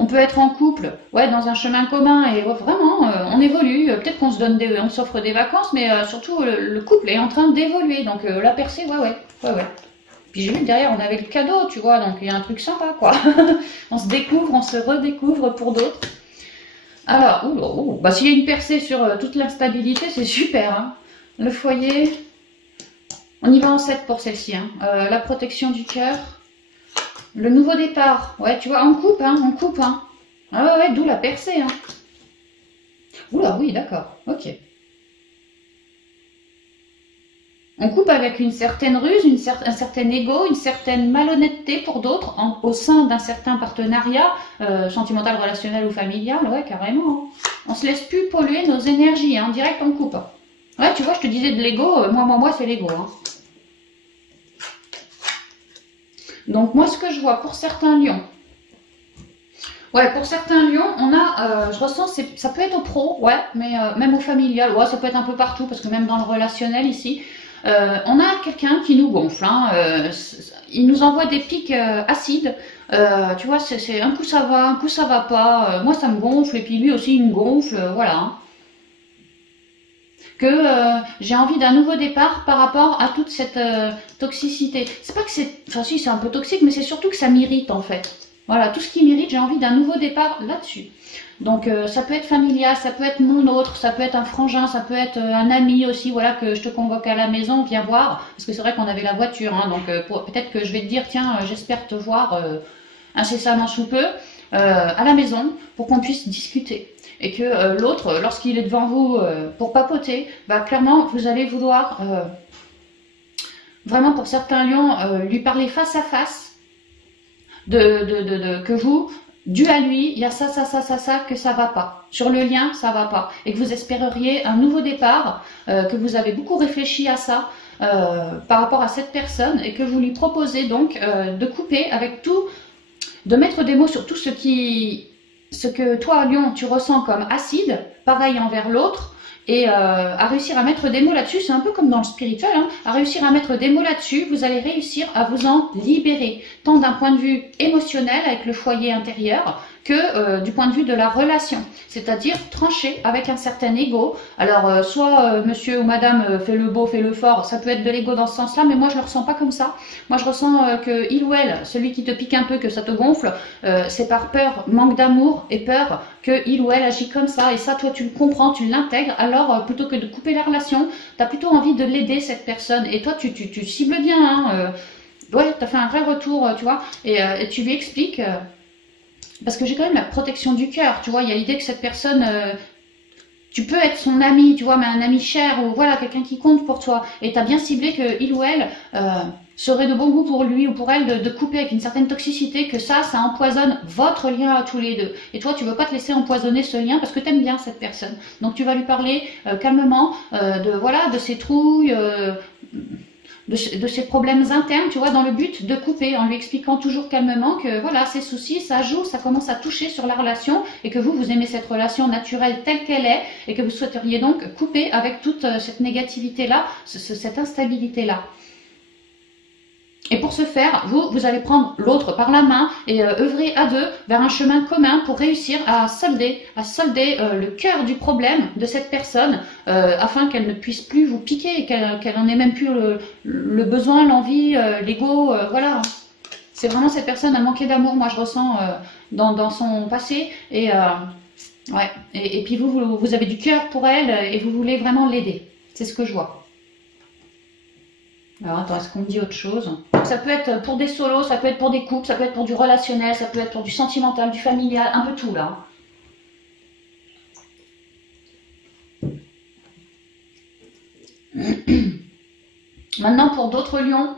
On peut être en couple, ouais, dans un chemin commun et ouais, vraiment, on évolue. Peut-être qu'on se donne on s'offre des vacances, mais surtout le couple est en train d'évoluer. Donc la percée, ouais. Puis j'ai vu que derrière on avait le cadeau, tu vois, donc il y a un truc sympa, quoi. On se découvre, on se redécouvre pour d'autres. Alors, bah, s'il y a une percée sur toute l'instabilité, c'est super. Hein. Le foyer, on y va en 7 pour celle-ci. Hein. La protection du cœur, le nouveau départ. Ouais, tu vois, on coupe, hein, on coupe. Hein. Ah ouais, d'où la percée. Hein. Oula, oui, d'accord, ok. On coupe avec une certaine ruse, un certain ego, une certaine malhonnêteté pour d'autres, au sein d'un certain partenariat sentimental, relationnel ou familial, ouais, carrément. Hein. On se laisse plus polluer nos énergies, hein, direct on coupe. Ouais, tu vois, je te disais de l'ego, moi, c'est l'ego. Hein. Donc moi, ce que je vois pour certains lions, ouais, pour certains lions, on a, je ressens, ça peut être au pro, ouais, mais même au familial, ouais, ça peut être un peu partout, parce que même dans le relationnel ici, on a quelqu'un qui nous gonfle, hein, il nous envoie des pics acides, tu vois, c'est un coup ça va pas, moi ça me gonfle, et puis lui aussi il me gonfle, voilà. Hein. Que j'ai envie d'un nouveau départ par rapport à toute cette toxicité. C'est pas que c'est, enfin si c'est un peu toxique, mais c'est surtout que ça m'irrite en fait. Voilà, tout ce qui m'irrite, j'ai envie d'un nouveau départ là-dessus. Donc ça peut être familial, ça peut être mon autre, ça peut être un frangin, ça peut être un ami aussi, voilà, que je te convoque à la maison, viens voir, parce que c'est vrai qu'on avait la voiture, hein, donc peut-être que je vais te dire, tiens, j'espère te voir incessamment sous peu à la maison pour qu'on puisse discuter. Et que l'autre, lorsqu'il est devant vous pour papoter, bah, clairement, vous allez vouloir, vraiment pour certains lions, lui parler face à face, que vous, dû à lui, il y a ça, que ça va pas. Sur le lien, ça va pas. Et que vous espéreriez un nouveau départ, que vous avez beaucoup réfléchi à ça, par rapport à cette personne, et que vous lui proposez donc de couper avec tout, de mettre des mots sur tout ce que toi, Lion, tu ressens comme acide, pareil envers l'autre, et à réussir à mettre des mots là-dessus, c'est un peu comme dans le spirituel, hein, à réussir à mettre des mots là-dessus, vous allez réussir à vous en libérer, tant d'un point de vue émotionnel avec le foyer intérieur, que du point de vue de la relation, c'est-à-dire trancher avec un certain ego. Alors soit monsieur ou madame fait le beau, fait le fort, ça peut être de l'ego dans ce sens-là, mais moi je le ressens pas comme ça. Moi je ressens que il ou elle, celui qui te pique un peu, que ça te gonfle, c'est par peur, manque d'amour et peur que il ou elle agit comme ça, et ça toi tu le comprends, tu l'intègres, alors plutôt que de couper la relation, tu as plutôt envie de l'aider cette personne, et toi tu cibles bien, hein, ouais, tu as fait un vrai retour, tu vois, et tu lui expliques... parce que j'ai quand même la protection du cœur, tu vois, il y a l'idée que cette personne, tu peux être son ami, tu vois, mais un ami cher, ou voilà, quelqu'un qui compte pour toi, et tu as bien ciblé que il ou elle serait de bon goût pour lui ou pour elle de couper avec une certaine toxicité, que ça empoisonne votre lien à tous les deux. Et toi, tu veux pas te laisser empoisonner ce lien parce que tu aimes bien cette personne. Donc tu vas lui parler calmement de ses trouilles, de ses problèmes internes, tu vois, dans le but de couper, en lui expliquant toujours calmement que voilà, ces soucis, ça joue, ça commence à toucher sur la relation, et que vous aimez cette relation naturelle telle qu'elle est, et que vous souhaiteriez donc couper avec toute cette négativité-là, cette instabilité-là. Et pour ce faire, vous allez prendre l'autre par la main et œuvrer à deux vers un chemin commun pour réussir à solder le cœur du problème de cette personne, afin qu'elle ne puisse plus vous piquer, qu'elle en ait même plus le besoin, l'envie, l'ego, voilà. C'est vraiment cette personne a manqué d'amour, moi je ressens dans son passé, et ouais. Et puis vous avez du cœur pour elle et vous voulez vraiment l'aider. C'est ce que je vois. Alors attends, est-ce qu'on me dit autre chose? Ça peut être pour des solos, ça peut être pour des couples, ça peut être pour du relationnel, ça peut être pour du sentimental, du familial, un peu tout là. Maintenant pour d'autres lions,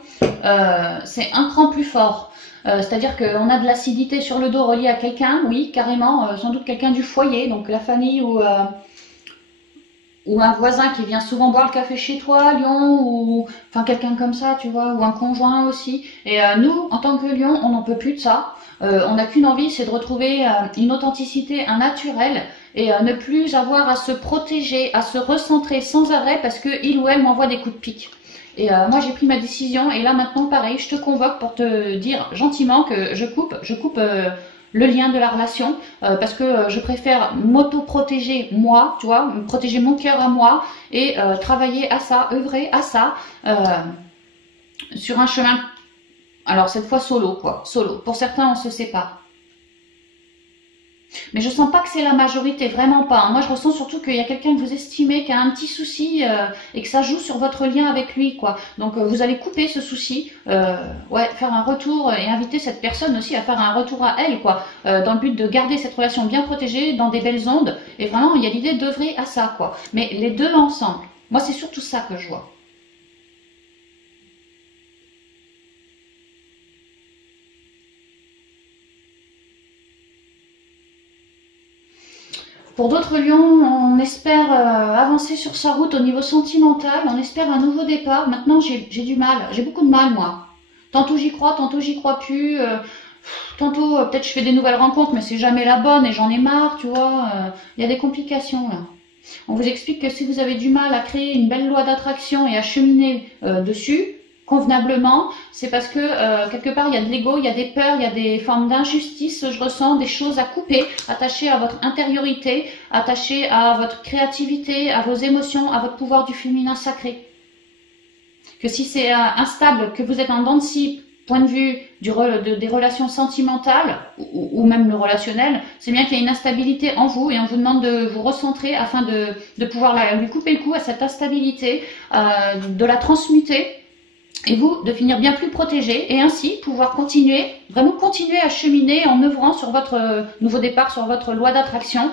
c'est un cran plus fort. C'est-à-dire qu'on a de l'acidité sur le dos reliée à quelqu'un, oui, carrément, sans doute quelqu'un du foyer, donc la famille ou un voisin qui vient souvent boire le café chez toi, lion, ou enfin quelqu'un comme ça, tu vois, ou un conjoint aussi. Et nous, en tant que lion, on n'en peut plus de ça. On n'a qu'une envie, c'est de retrouver une authenticité, un naturel, et ne plus avoir à se protéger, à se recentrer sans arrêt parce que il ou elle m'envoie des coups de pique. Et moi j'ai pris ma décision, et là maintenant pareil, je te convoque pour te dire gentiment que je coupe le lien de la relation, parce que je préfère m'auto-protéger moi, tu vois, protéger mon cœur à moi, et travailler à ça, œuvrer à ça, sur un chemin, alors cette fois solo quoi, solo. Pour certains on se sépare. Mais je sens pas que c'est la majorité, vraiment pas. Moi, je ressens surtout qu'il y a quelqu'un que vous estimez qui a un petit souci et que ça joue sur votre lien avec lui, quoi. Donc, vous allez couper ce souci, ouais, faire un retour et inviter cette personne aussi à faire un retour à elle, quoi, dans le but de garder cette relation bien protégée, dans des belles ondes. Et vraiment, il y a l'idée d'œuvrer à ça, quoi. Mais les deux ensemble. Moi, c'est surtout ça que je vois. Pour d'autres lions, on espère avancer sur sa route au niveau sentimental, on espère un nouveau départ. Maintenant, j'ai du mal, j'ai beaucoup de mal, moi. Tantôt j'y crois plus. Tantôt, peut-être je fais des nouvelles rencontres, mais c'est jamais la bonne et j'en ai marre, tu vois. Il y a des complications, là. On vous explique que si vous avez du mal à créer une belle loi d'attraction et à cheminer dessus, convenablement, c'est parce que quelque part il y a de l'ego, il y a des peurs, il y a des formes d'injustice, je ressens des choses à couper, attachées à votre intériorité, attachées à votre créativité, à vos émotions, à votre pouvoir du féminin sacré. Que si c'est instable, que vous êtes en dents de scie, point de vue des relations sentimentales ou même le relationnel, c'est bien qu'il y a une instabilité en vous et on vous demande de vous recentrer afin de pouvoir lui couper le cou à cette instabilité, de la transmuter et vous de finir bien plus protégé et ainsi pouvoir continuer, vraiment continuer à cheminer en œuvrant sur votre nouveau départ, sur votre loi d'attraction,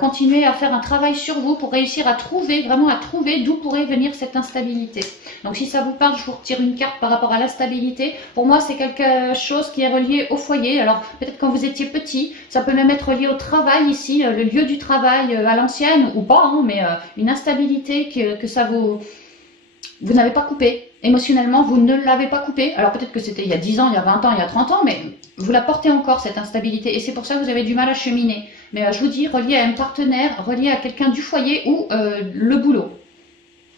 continuer à faire un travail sur vous pour réussir à trouver, vraiment à trouver d'où pourrait venir cette instabilité. Donc si ça vous parle, je vous retire une carte par rapport à l'instabilité. Pour moi, c'est quelque chose qui est relié au foyer. Alors peut-être quand vous étiez petit, ça peut même être lié au travail ici, le lieu du travail à l'ancienne ou pas, hein, mais une instabilité que ça vous n'avez pas coupé. Émotionnellement, vous ne l'avez pas coupé. Alors peut-être que c'était il y a 10 ans, il y a 20 ans, il y a 30 ans, mais vous la portez encore, cette instabilité. Et c'est pour ça que vous avez du mal à cheminer. Mais je vous dis, relié à un partenaire, relié à quelqu'un du foyer ou le boulot.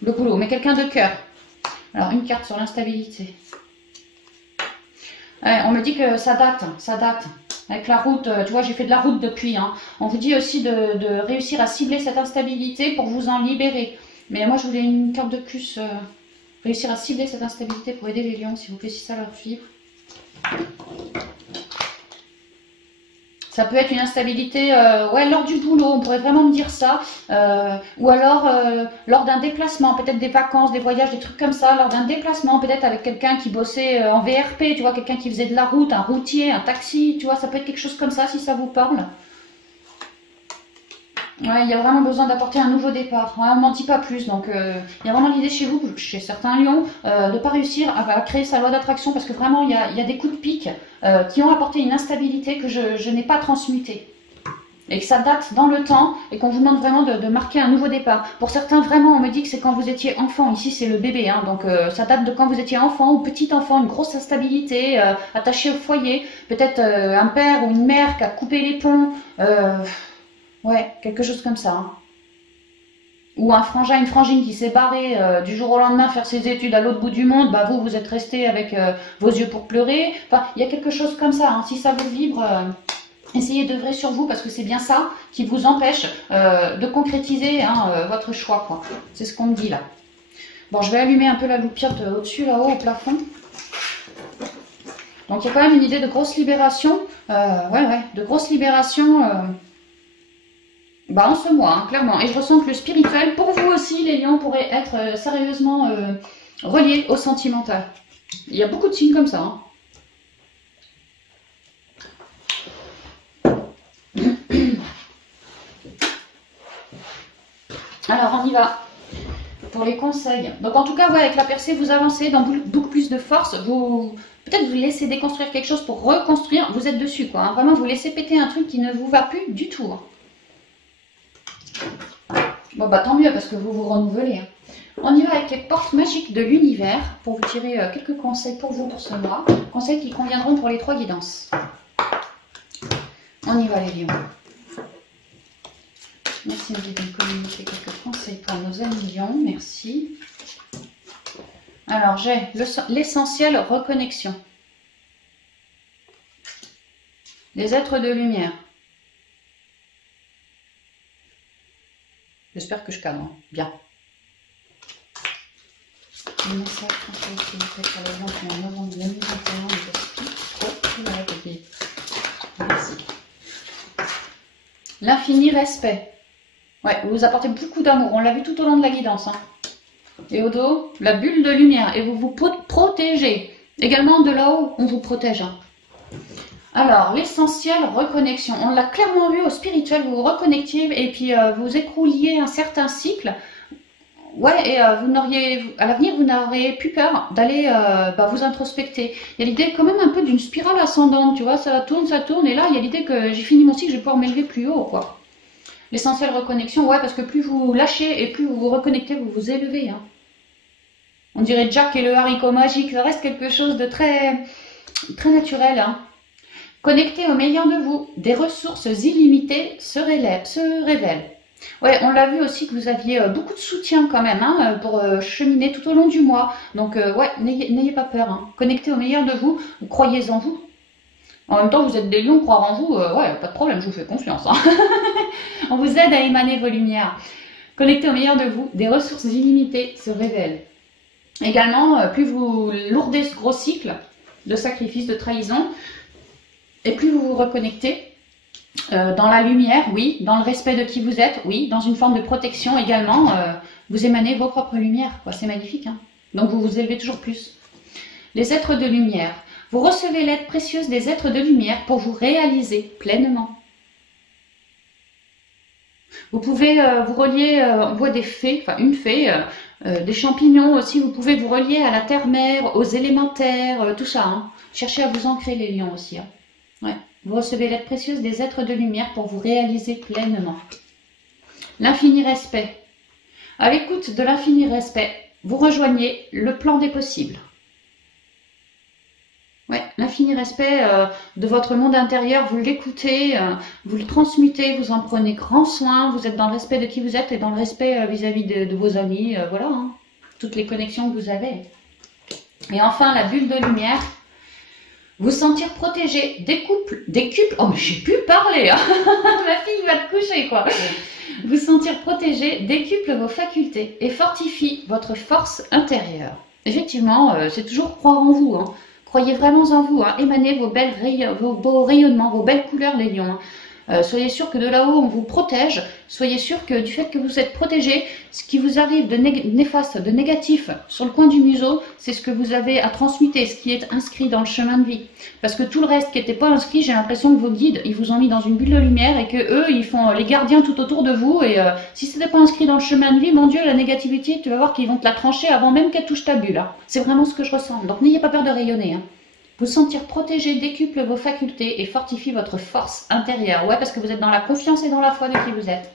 Le boulot, mais quelqu'un de cœur. Alors, une carte sur l'instabilité. Ouais, on me dit que ça date. Avec la route, tu vois, j'ai fait de la route depuis. Hein. On vous dit aussi de réussir à cibler cette instabilité pour vous en libérer. Mais moi, je voulais une carte de plus. Réussir à cibler cette instabilité pour aider les lions, s'il vous plaît, si ça leur suivre. Ça peut être une instabilité, ouais, lors du boulot, on pourrait vraiment me dire ça. Ou alors lors d'un déplacement, peut-être des vacances, des voyages, des trucs comme ça. Lors d'un déplacement, peut-être avec quelqu'un qui bossait en VRP, tu vois, quelqu'un qui faisait de la route, un routier, un taxi, tu vois, ça peut être quelque chose comme ça si ça vous parle. Ouais, il y a vraiment besoin d'apporter un nouveau départ. Ouais, on ne m'en dit pas plus. Donc, il y a vraiment l'idée chez vous, chez certains lions, de ne pas réussir à créer sa loi d'attraction parce que vraiment, il y a des coups de pique qui ont apporté une instabilité que je n'ai pas transmutée. Et que ça date dans le temps et qu'on vous demande vraiment de marquer un nouveau départ. Pour certains, vraiment, on me dit que c'est quand vous étiez enfant. Ici, c'est le bébé. Hein, donc, ça date de quand vous étiez enfant ou petit enfant, une grosse instabilité, attachée au foyer. Peut-être un père ou une mère qui a coupé les ponts. Ouais, quelque chose comme ça. Hein. Ou un frangin, une frangine qui s'est barré du jour au lendemain faire ses études à l'autre bout du monde, bah vous êtes resté avec vos yeux pour pleurer. Enfin, il y a quelque chose comme ça. Hein. Si ça vous vibre, essayez d'œuvrer sur vous parce que c'est bien ça qui vous empêche de concrétiser votre choix. Quoi. C'est ce qu'on me dit là. Bon, je vais allumer un peu la loupiote au-dessus, là-haut, au plafond. Donc il y a quand même une idée de grosse libération. Ouais, de grosse libération. En ce mois, hein, clairement. Et je ressens que le spirituel, pour vous aussi, les lions, pourrait être sérieusement relié au sentimental. Il y a beaucoup de signes comme ça. Hein. Alors, on y va. Pour les conseils. Donc, en tout cas, ouais, avec la percée, vous avancez dans beaucoup plus de force. Peut-être vous laissez déconstruire quelque chose pour reconstruire. Vous êtes dessus, quoi. Hein. Vraiment, vous laissez péter un truc qui ne vous va plus du tout. Hein. Bon bah tant mieux parce que vous vous renouvelez. Hein. On y va avec les portes magiques de l'univers pour vous tirer quelques conseils pour vous pour ce mois. Conseils qui conviendront pour les 3 guidances. On y va les lions. Merci de me communiquer quelques conseils pour nos amis lions. Merci. Alors j'ai l'essentiel reconnexion. Les êtres de lumière. J'espère que je cadre. Hein. Bien. Le message conseil s'il vous plaît pour les gens qui ont 9 ans de 2021 et de Merci. L'infini respect. Ouais, vous vous apportez beaucoup d'amour. On l'a vu tout au long de la guidance. Hein. Et au dos, la bulle de lumière. Et vous vous protégez. Également de là-haut, on vous protège. Hein. Alors, l'essentiel reconnexion. On l'a clairement vu au spirituel. Vous vous reconnectiez et puis vous écrouliez un certain cycle. Ouais, et à l'avenir, vous n'auriez plus peur d'aller vous introspecter. Il y a l'idée quand même un peu d'une spirale ascendante, tu vois, ça tourne, et là, il y a l'idée que j'ai fini mon cycle, je vais pouvoir m'élever plus haut, quoi. L'essentiel reconnexion, ouais, parce que plus vous lâchez et plus vous vous reconnectez, vous vous élevez. Hein. On dirait Jack et le haricot magique, ça reste quelque chose de très, très naturel. Hein. Connecté au meilleur de vous, des ressources illimitées se révèlent. Ouais, on l'a vu aussi que vous aviez beaucoup de soutien quand même hein, pour cheminer tout au long du mois. Donc ouais, n'ayez pas peur. Hein. Connectez au meilleur de vous, croyez en vous. En même temps, vous êtes des lions, croire en vous, ouais, pas de problème, je vous fais confiance. Hein. On vous aide à émaner vos lumières. Connectez au meilleur de vous, des ressources illimitées se révèlent. Également, plus vous lourdez ce gros cycle de sacrifice, de trahison, et plus vous vous reconnectez, dans la lumière, oui, dans le respect de qui vous êtes, oui, dans une forme de protection également, vous émanez vos propres lumières, quoi, c'est magnifique, hein. Donc vous vous élevez toujours plus. Les êtres de lumière, vous recevez l'aide précieuse des êtres de lumière pour vous réaliser pleinement. Vous pouvez vous relier, on voit des fées, enfin une fée, des champignons aussi, vous pouvez vous relier à la terre-mère, aux élémentaires, tout ça, hein. Cherchez à vous ancrer les lions aussi, hein. Ouais. Vous recevez l'aide précieuse des êtres de lumière pour vous réaliser pleinement. L'infini respect. À l'écoute de l'infini respect, vous rejoignez le plan des possibles. Ouais, l'infini respect de votre monde intérieur, vous l'écoutez, vous le transmutez, vous en prenez grand soin, vous êtes dans le respect de qui vous êtes et dans le respect vis-à-vis de vos amis, voilà, hein, toutes les connexions que vous avez. Et enfin, la bulle de lumière. Vous sentir protégé, décuple, oh mais j'ai pu parler, hein. Ma fille va te coucher quoi. Vous sentir protégé, décuple vos facultés et fortifie votre force intérieure. Effectivement, c'est toujours croire en vous, hein. Croyez vraiment en vous, hein. Émanez vos beaux rayonnements, vos belles couleurs les lions. Hein. Soyez sûr que de là-haut on vous protège, soyez sûr que du fait que vous êtes protégé, ce qui vous arrive de néfaste, de négatif sur le coin du museau, c'est ce que vous avez à transmuter, ce qui est inscrit dans le chemin de vie. Parce que tout le reste qui n'était pas inscrit, j'ai l'impression que vos guides, ils vous ont mis dans une bulle de lumière et que eux, ils font les gardiens tout autour de vous et si ce n'était pas inscrit dans le chemin de vie, mon Dieu, la négativité, tu vas voir qu'ils vont te la trancher avant même qu'elle touche ta bulle. Hein. C'est vraiment ce que je ressens, donc n'ayez pas peur de rayonner. Hein. Vous sentir protégé décuple vos facultés et fortifie votre force intérieure. Ouais, parce que vous êtes dans la confiance et dans la foi de qui vous êtes.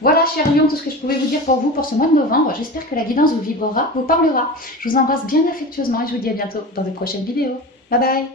Voilà, chers lions, tout ce que je pouvais vous dire pour vous pour ce mois de novembre. J'espère que la guidance vous vibrera, vous parlera. Je vous embrasse bien affectueusement et je vous dis à bientôt dans de prochaines vidéos. Bye bye!